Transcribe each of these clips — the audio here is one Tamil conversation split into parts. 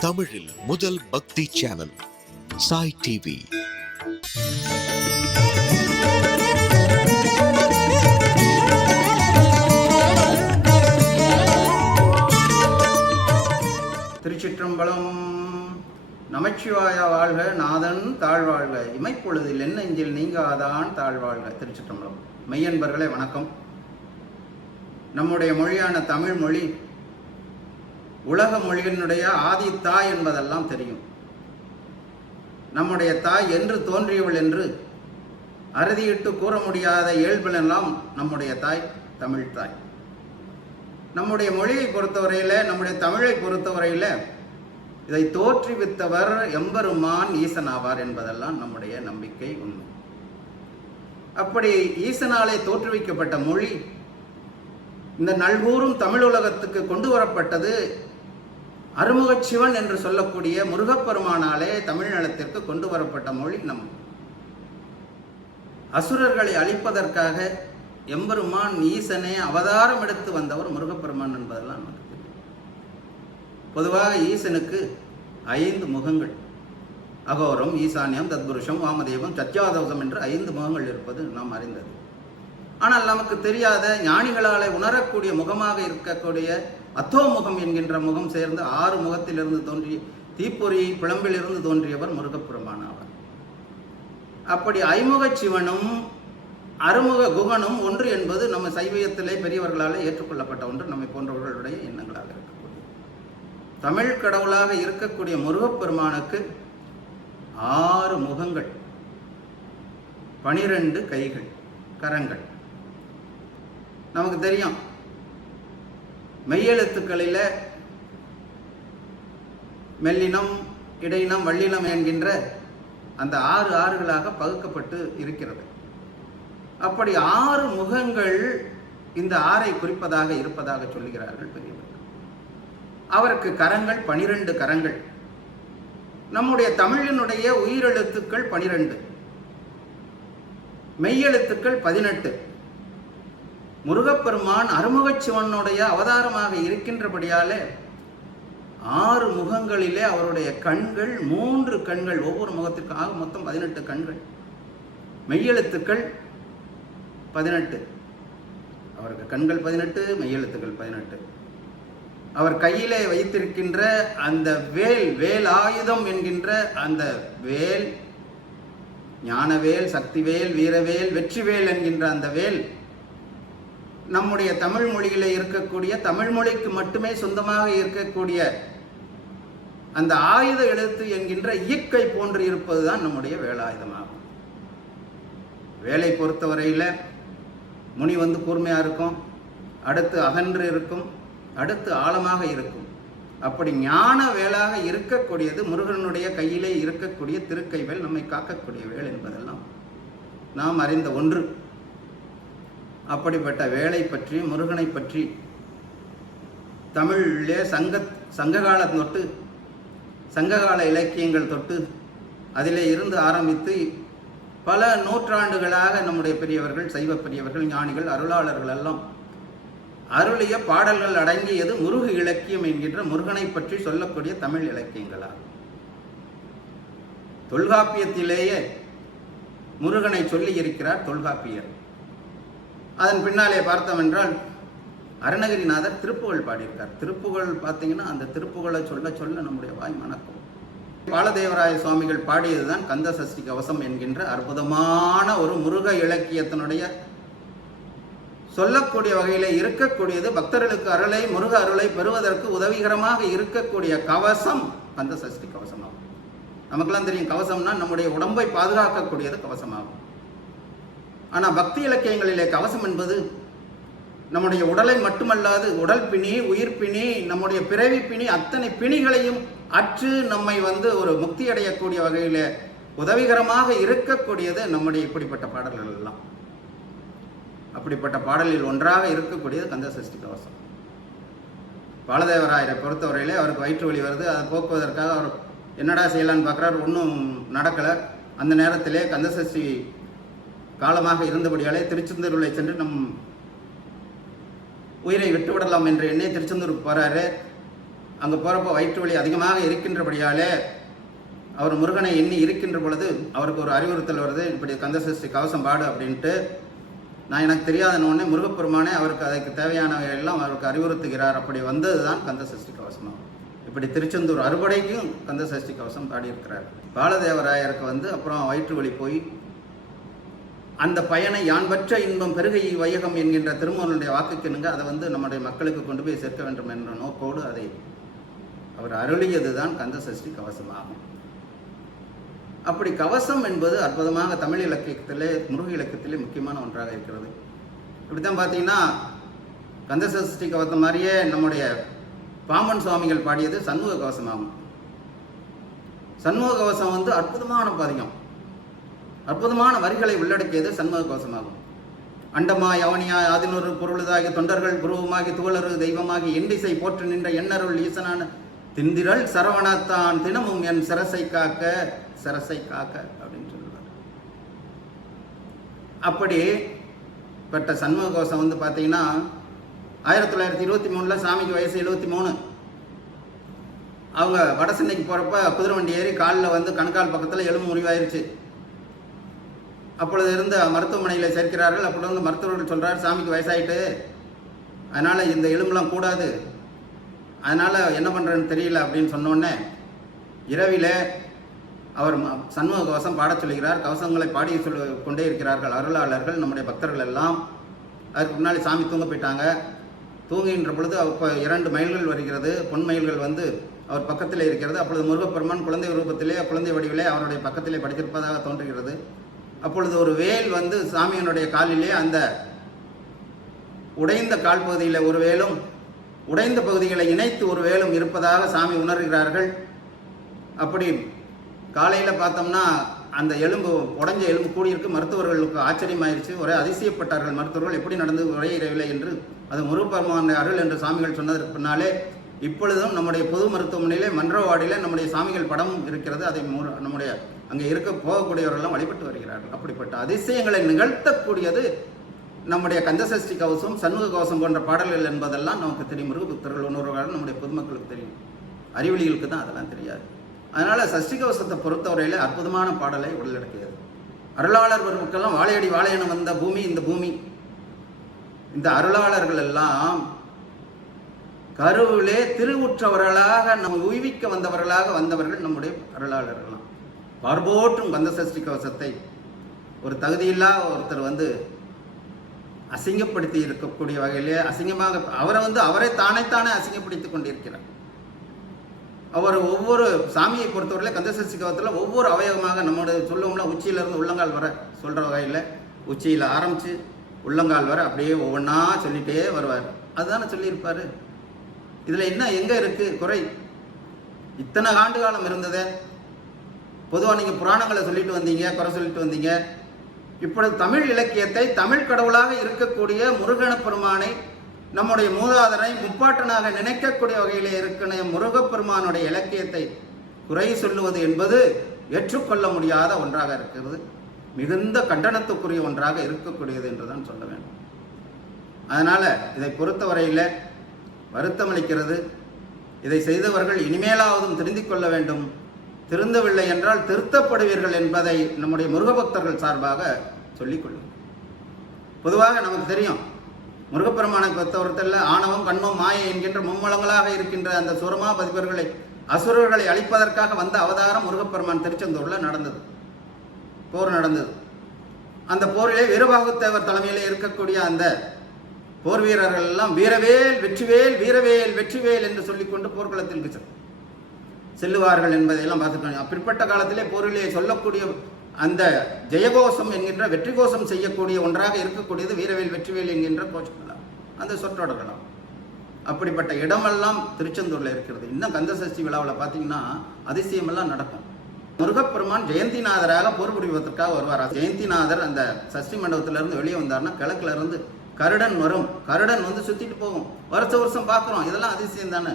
தமிழில் முதல் பக்தி சேனல் சாய் டிவி. திருச்சிற்றம்பலம். நமச்சிவாய வாழ்க நாதன் தாழ்வாழ்க. இமைப்பொழுதில் என்ன இஞ்சில் நீங்காதான் தாழ்வாழ்க. திருச்சிற்றம்பலம். மெய்யன்பர்களே வணக்கம். நம்முடைய மொழியான தமிழ் மொழி உலக மொழியினுடைய ஆதி தாய் என்பதெல்லாம் தெரியும். நம்முடைய தாய் என்று தோன்றியவள் என்று அறுதியிட்டு கூற முடியாத இயல்பிலெல்லாம் நம்முடைய தாய் தமிழ் தாய். நம்முடைய மொழியை பொறுத்தவரையில் நம்முடைய தமிழை பொறுத்தவரையில் இதை தோற்றுவித்தவர் எம்பெருமான் ஈசன் ஆவார் என்பதெல்லாம் நம்முடைய நம்பிக்கை உண்மை. அப்படி ஈசனாலே தோற்றுவிக்கப்பட்ட மொழி இந்த நல்கூறும் தமிழுலகத்துக்கு கொண்டு வரப்பட்டது அருமுகச் சிவன் என்று சொல்லக்கூடிய முருகப்பெருமானாலே தமிழ்நலத்திற்கு கொண்டு வரப்பட்ட மொழி நம். அசுரர்களை அழிப்பதற்காக எம்பெருமான் ஈசனே அவதாரம் எடுத்து வந்தவர் முருகப்பெருமான் என்பதெல்லாம் நமக்கு தெரியும். பொதுவாக ஈசனுக்கு ஐந்து முகங்கள். அகோரம் ஈசான்யம் தத்புருஷம் வாமதேவம் சத்யாதவசம் என்று ஐந்து முகங்கள் இருப்பது நாம் அறிந்தது. ஆனால் நமக்கு தெரியாத ஞானிகளாலே உணரக்கூடிய முகமாக இருக்கக்கூடிய அத்தோ முகம் என்கின்ற முகம் சேர்ந்து ஆறு முகத்திலிருந்து தோன்றிய தீப்பொறி பிளம்பிலிருந்து தோன்றியவர் முருகப்பெருமான் அப்படி ஐமுகச் சிவனும் அறுமுக குகனும் ஒன்று என்பது நம்ம சைவியத்திலே பெரியவர்களால் ஏற்றுக்கொள்ளப்பட்ட ஒன்று நம்மை போன்றவர்களுடைய எண்ணங்களாக இருக்கக்கூடிய. தமிழ் கடவுளாக இருக்கக்கூடிய முருகப்பெருமானுக்கு ஆறு முகங்கள் பனிரெண்டு கைகள் கரங்கள். நமக்கு தெரியும் மெய்யெழுத்துக்களில் மெல்லினம் இடையினம் வள்ளினம் என்கின்ற அந்த ஆறு ஆறுகளாக பகுக்கப்பட்டு இருக்கிறது. அப்படி ஆறு முகங்கள் இந்த ஆறை குறிப்பதாக இருப்பதாக சொல்லுகிறார்கள் பெரியவர்கள் அவருக்கு கரங்கள் பனிரெண்டு கரங்கள். நம்முடைய தமிழினுடைய உயிரெழுத்துக்கள் பனிரெண்டு. மெய்யெழுத்துக்கள் பதினெட்டு. முருகப்பெருமான் அருமுகச் சிவனுடைய அவதாரமாக இருக்கின்றபடியாலே ஆறு முகங்களிலே அவருடைய கண்கள் மூன்று கண்கள் ஒவ்வொரு முகத்திற்கு ஆக மொத்தம் பதினெட்டு கண்கள். மெய்யெழுத்துக்கள் பதினெட்டு. அவருக்கு கண்கள் பதினெட்டு மெய்யெழுத்துக்கள் பதினெட்டு. அவர் கையிலே வைத்திருக்கின்ற அந்த வேல் வேல் ஆயுதம் என்கின்ற அந்த வேல் ஞானவேல் சக்திவேல் வீரவேல் வெற்றிவேல் என்கின்ற அந்த வேல் நம்முடைய தமிழ் மொழியில் இருக்கக்கூடிய தமிழ் மொழிக்கு மட்டுமே சொந்தமாக இருக்கக்கூடிய அந்த ஆயுத எழுத்து என்கின்ற இயற்கை போன்று இருப்பதுதான் நம்முடைய வேலாயுதமாகும். வேலை பொறுத்தவரையில் முனி வந்து கூர்மையாக இருக்கும் அடுத்து அகன்று இருக்கும் அடுத்து ஆழமாக இருக்கும். அப்படி ஞான வேலாக இருக்கக்கூடியது முருகனுடைய கையிலே இருக்கக்கூடிய திருக்கை வேல் நம்மை காக்கக்கூடிய வேல் என்பதெல்லாம் நாம் அறிந்த ஒன்று. அப்படிப்பட்ட வேலை பற்றி முருகனை பற்றி தமிழிலே சங்க சங்ககால தொட்டு சங்ககால இலக்கியங்கள் தொட்டு அதிலே இருந்து ஆரம்பித்து பல நூற்றாண்டுகளாக நம்முடைய பெரியவர்கள் சைவ பெரியவர்கள் ஞானிகள் அருளாளர்கள் எல்லாம் அருளிய பாடல்கள் அடங்கியது முருகு இலக்கியம் என்கின்ற முருகனை பற்றி சொல்லக்கூடிய தமிழ் இலக்கியங்களாகும். தொல்காப்பியத்திலேயே முருகனை சொல்லி இருக்கிறார் தொல்காப்பியர். அதன் பின்னாலே பார்த்தோம் என்றால் அருணகிரிநாதர் திருப்புகழ் பாடியிருக்கார். திருப்புகழ் பார்த்தீங்கன்னா அந்த திருப்புகழை சொல்ல சொல்ல நம்முடைய வாய் மணக்கும். பாலதேவராய சுவாமிகள் பாடியதுதான் கந்த சஷ்டி கவசம் என்கின்ற அற்புதமான ஒரு முருக இலக்கியத்தினுடைய சொல்லக்கூடிய வகையில் இருக்கக்கூடியது. பக்தர்களுக்கு அருளை முருக அருளை பெறுவதற்கு உதவிகரமாக இருக்கக்கூடிய கவசம் கந்த சஷ்டி கவசமாகும். நமக்கெல்லாம் தெரியும் கவசம்னா நம்முடைய உடம்பை பாதுகாக்கக்கூடியது கவசமாகும். ஆனால் பக்தி இலக்கியங்களிலே கவசம் என்பது நம்முடைய உடலை மட்டுமல்லாது உடல் பிணி உயிர் பிணி நம்முடைய பிறவி பிணி அத்தனை பிணிகளையும் அற்று நம்மை வந்து ஒரு முக்தி அடையக்கூடிய வகையில் உதவிகரமாக இருக்கக்கூடியது நம்முடைய இப்படிப்பட்ட பாடல்கள் எல்லாம். அப்படிப்பட்ட பாடலில் ஒன்றாக இருக்கக்கூடியது கந்த சஷ்டி கவசம். பாலதேவராயரை பொறுத்தவரையிலே அவருக்கு வயிற்று வலி வருது. அதை போக்குவதற்காக அவர் என்னடா செய்யலான்னு பார்க்குறாரு. ஒன்றும் நடக்கலை. அந்த நேரத்திலே கந்தசஷ்டி காலமாக இருந்தபடியாலே திருச்செந்தூரில் சென்று நம் உயிரை விட்டுவிடலாம் என்ற எண்ணே திருச்செந்தூருக்கு போகிறாரு அங்கே போகிறப்ப வயிற்று வலி அதிகமாக இருக்கின்றபடியாலே அவர் முருகனை எண்ணி இருக்கின்ற பொழுது அவருக்கு ஒரு அறிவுறுத்தல் வருது. இப்படி கந்தசஷ்டி கவசம் பாடு அப்படின்ட்டு நான் எனக்கு தெரியாதனோடனே முருகப்பெருமானே அவருக்கு அதற்கு தேவையானவை எல்லாம் அவருக்கு அறிவுறுத்துகிறார். அப்படி வந்தது தான் கந்தசஷ்டி கவசம். இப்படி திருச்செந்தூர் அறுபடைக்கும் கந்தசஷ்டி கவசம் பாடியிருக்கிறார். பாலதேவராயருக்கு வந்து அப்புறம் வயிற்று வலி போய் அந்த பயனை யான்பற்ற இன்பம் பெருகை வையகம் என்கின்ற திருமூலனுடைய வாக்குக்கிணுங்க அதை வந்து நம்முடைய மக்களுக்கு கொண்டு போய் சேர்க்க வேண்டும் என்ற நோக்கோடு அதை அவர் அருளியது தான் கந்த சஷ்டி கவசமாகும். அப்படி கவசம் என்பது அற்புதமாக தமிழ் இலக்கியத்திலே முருக இலக்கியத்திலே முக்கியமான ஒன்றாக இருக்கிறது. இப்படித்தான் பார்த்தீங்கன்னா கந்த சஷ்டி கவசம் மாதிரியே நம்முடைய பாம்பன் சுவாமிகள் பாடியது சண்முக கவசமாகும். சண்முக கவசம் வந்து அற்புதமான பதிகம். அற்புதமான வரிகளை உள்ளடக்கியது சண்முக கோஷமாகும் அண்டமா யவனியா ஆதினொரு பொருளுதாகி தொண்டர்கள் குருவுமாகி தோழரு தெய்வமாகி எண்டிசை போற்று நின்ற எண்ணருள் ஈசனான திந்திரள் சரவணத்தான் தினமும் என் சரசை காக்க சரசை காக்க அப்படின்னு சொல்லுவார். அப்படி பட்ட சண்முக கோஷம் வந்து பார்த்தீங்கன்னா ஆயிரத்தி தொள்ளாயிரத்தி இருபத்தி மூணில் சாமிக்கு வயசு எழுபத்தி மூணு. அவங்க வடசென்னைக்கு போகிறப்ப குதிரை வண்டி ஏறி காலில் வந்து கண்கால் பக்கத்தில் எலும்பு முறிவாயிருச்சு. அப்பொழுது இருந்த மருத்துவமனையில் சேர்க்கிறார்கள். அப்பொழுது வந்து மருத்துவர்கள் சொல்கிறார் சாமிக்கு வயசாயிட்டு அதனால் இந்த எலும்புலாம் கூடாது. அதனால் என்ன பண்ணுறேன்னு தெரியல அப்படின்னு சொன்னோடனே இரவிலே அவர் ம- சண்முக கவசம் பாடச் சொல்கிறார் கவசங்களை பாடி சொல் கொண்டே இருக்கிறார்கள். அருளாளர்கள் நம்முடைய பக்தர்கள் எல்லாம். அதுக்கு முன்னாடி சாமி தூங்க போயிட்டாங்க. தூங்குகின்ற பொழுது அப்போ இரண்டு மயில்கள் வருகிறது. பொன் மயில்கள் வந்து அவர் பக்கத்தில் இருக்கிறது. அப்பொழுது முருகப்பெருமான் குழந்தை ரூபத்திலே குழந்தை வடிவிலே அவருடைய பக்கத்திலே படித்திருப்பதாக தோன்றுகிறது. அப்பொழுது ஒரு வேல் வந்து சாமியினுடைய காலிலே அந்த உடைந்த கால் பகுதியில் ஒரு வேலும் உடைந்த பகுதிகளை இணைத்து ஒரு வேலும் இருப்பதாக சாமி உணர்கிறார்கள். அப்படி காலையில் பார்த்தோம்னா அந்த எலும்பு உடஞ்ச எலும்பு கூடியிருக்கு. மருத்துவர்களுக்கு ஆச்சரியமாயிருச்சு. ஒரே அதிசயப்பட்டார்கள் மருத்துவர்கள். எப்படி நடந்து ஒரே இரவில்லை என்று. அது முருகப்பெருமான் அருள் என்று சாமிகள் சொன்னதற்கு பின்னாலே இப்பொழுதும் நம்முடைய பொது மருத்துவமனையிலே மன்ற வார்டிலே நம்முடைய சாமிகள் படம் இருக்கிறது. அதை நம்முடைய அங்கே இருக்க போகக்கூடியவரெல்லாம் வழிபட்டு வருகிறார்கள். அப்படிப்பட்ட அதிசயங்களை நிகழ்த்தக்கூடியது நம்முடைய கந்தசஷ்டி கவசம் சண்முக கவசம் போன்ற பாடல்கள் என்பதெல்லாம் நமக்கு தெரியும். முருகபுத்தர்கள் உணர்வுகள் நம்முடைய பொதுமக்களுக்கு தெரியும். அறிவொளிகளுக்கு தான் அதெல்லாம் தெரியாது. அதனால சஷ்டி கவசத்தை பொறுத்தவரையில் அற்புதமான பாடலை உள்ளடக்கியது. அருளாளர் பெருமக்கள்லாம் வாழையடி வாழையென வந்த பூமி இந்த பூமி. இந்த அருளாளர்கள் எல்லாம் கருவிலே திருவுற்றவர்களாக நம்ம உய்விக்க வந்தவர்களாக வந்தவர்கள் நம்முடைய அருளாளர்களாம் பார்போற்றும் கந்த சஷ்டி கவசத்தை ஒரு தகுதியில்லா ஒருத்தர் வந்து அசிங்கப்படுத்தி இருக்கக்கூடிய வகையிலே அசிங்கமாக அவரை வந்து அவரை தானே அசிங்கப்படுத்திக் கொண்டிருக்கிறார். அவர் ஒவ்வொரு சாமியை பொறுத்தவரையில கந்தசஷ்டி கவத்தில் ஒவ்வொரு அவயவமாக நம்மளுடைய சொல்லுவோம்ல உச்சியிலிருந்து உள்ளங்கால் வர சொல்கிற வகையில் உச்சியில் ஆரம்பித்து உள்ளங்கால் வர அப்படியே ஒவ்வொன்றா சொல்லிட்டே வருவார். அதுதானே சொல்லியிருப்பாரு? இதில் என்ன எங்கே இருக்குது குறை. இத்தனை ஆண்டு காலம் இருந்தது. பொதுவாக நீங்கள் புராணங்களை சொல்லிட்டு வந்தீங்க குறை சொல்லிட்டு வந்தீங்க. இப்பொழுது தமிழ் இலக்கியத்தை தமிழ் கடவுளாக இருக்கக்கூடிய முருகன பெருமானை நம்முடைய மூதாதரை முப்பாட்டனாக நினைக்கக்கூடிய வகையில் இருக்கிற முருகப்பெருமானுடைய இலக்கியத்தை குறை சொல்லுவது என்பது ஏற்றுக்கொள்ள முடியாத ஒன்றாக இருக்கிறது. மிகுந்த கண்டனத்துக்குரிய ஒன்றாக இருக்கக்கூடியது என்றுதான் சொல்ல வேண்டும். அதனால இதை பொறுத்தவரையில் வருத்தமளிக்கிறது. இதை செய்தவர்கள் இனிமேலாவதும் தெரிந்து கொள்ள வேண்டும். திருந்தவில்லை என்றால் திருத்தப்படுவீர்கள் என்பதை நம்முடைய முருகபக்தர்கள் சார்பாக சொல்லிக் கொள்ளும் பொதுவாக நமக்கு தெரியும் முருகப்பெருமானை பொறுத்தவரத்தில் ஆணவம் கண்மம் மாயை என்கின்ற மும்மலங்களாக இருக்கின்ற அந்த சுரமா பதிபர்களை அசுரர்களை அழிப்பதற்காக வந்த அவதாரம் முருகப்பெருமான் திருச்செந்தூரில் நடந்தது. போர் நடந்தது. அந்த போரிலே வீரபாகுத்தேவர் தலைமையிலே இருக்கக்கூடிய அந்த போர் வீரர்கள் எல்லாம் வீரவேல் வெற்றிவேல் வீரவேல் வெற்றிவேல் என்று சொல்லிக்கொண்டு போர்க்களத்திற்கு செல் செல்லுவார்கள் என்பதையெல்லாம் பார்த்துக்கணும் அப்படிப்பட்ட காலத்திலே போரிலே சொல்லக்கூடிய அந்த ஜெயகோஷம் என்கின்ற வெற்றி கோஷம் செய்யக்கூடிய ஒன்றாக இருக்கக்கூடியது வீரவேல் வெற்றிவேல் என்கின்ற கோஷங்களாம் அந்த சொற்றொடர்களாம். அப்படிப்பட்ட இடமெல்லாம் திருச்செந்தூரில் இருக்கிறது. இன்னும் கந்தசஷ்டி விழாவில் பார்த்தீங்கன்னா அதிசயமெல்லாம் நடக்கும். முருகப்பெருமான் ஜெயந்திநாதராக போர் புரிவதற்காக வருவார். ஜெயந்திநாதர் அந்த சஷ்டி மண்டபத்திலிருந்து வெளியே வந்தார்னா கிழக்குல இருந்து கருடன் வரும். கருடன் வந்து சுத்திட்டு போகும். வருஷ வருஷம் பார்க்குறோம். இதெல்லாம் அதிசயம் தானே?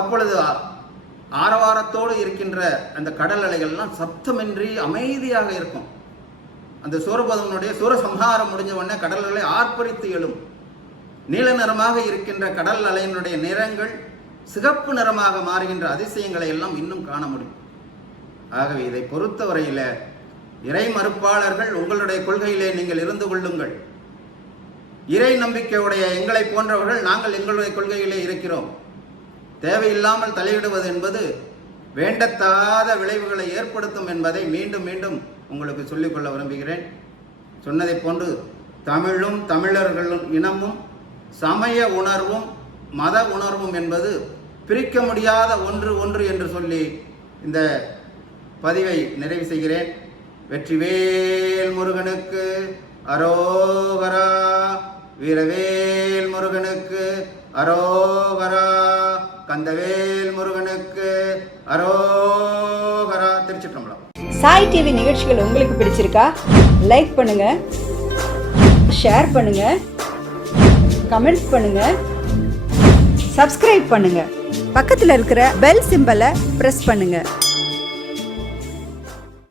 அப்பொழுது ஆரவாரத்தோடு இருக்கின்ற அந்த கடல் அலைகள்லாம் சப்தமின்றி அமைதியாக இருக்கும். அந்த சூரபதவனுடைய சூரசம்ஹாரம் முடிஞ்ச உடனே கடல் அலை ஆர்ப்பரித்து எழும். நீல நிறமாக இருக்கின்ற கடல் அலையினுடைய நிறங்கள் சிகப்பு நிறமாக மாறுகின்ற அதிசயங்களை எல்லாம் இன்னும் காண முடியும். ஆகவே இதை பொறுத்தவரையில் இறை மறுப்பாளர்கள் உங்களுடைய கொள்கையிலே நீங்கள் இருந்து கொள்ளுங்கள். இறை நம்பிக்கையுடைய எங்களை போன்றவர்கள் நாங்கள் எங்களுடைய கொள்கையிலே இருக்கிறோம். தேவையில்லாமல் தலையிடுவது என்பது வேண்டத்தகாத விளைவுகளை ஏற்படுத்தும் என்பதை மீண்டும் மீண்டும் உங்களுக்கு சொல்லிக்கொள்ள விரும்புகிறேன். சொன்னதைப் போன்று தமிழும் தமிழர்களும் இனமும் சமய உணர்வும் மத உணர்வும் என்பது பிரிக்க முடியாத ஒன்று ஒன்று என்று சொல்லி இந்த பதிவை நிறைவு செய்கிறேன். வெற்றிவேல் முருகனுக்கு அரோகரா. வீரவேல் முருகனுக்கு அரோகரா கந்தவேல் முருகனுக்கு அரோகரா. திருச்சிற்றம்பலம். சாய் டிவி நிகழ்ச்சிகள் உங்களுக்கு பிடிச்சிருக்கா? லைக் பண்ணுங்க ஷேர் பண்ணுங்க கமெண்ட்ஸ் பண்ணுங்க சப்ஸ்கிரைப் பண்ணுங்க. பக்கத்தில் இருக்கிற பெல் சிம்பலை ப்ரெஸ் பண்ணுங்கள்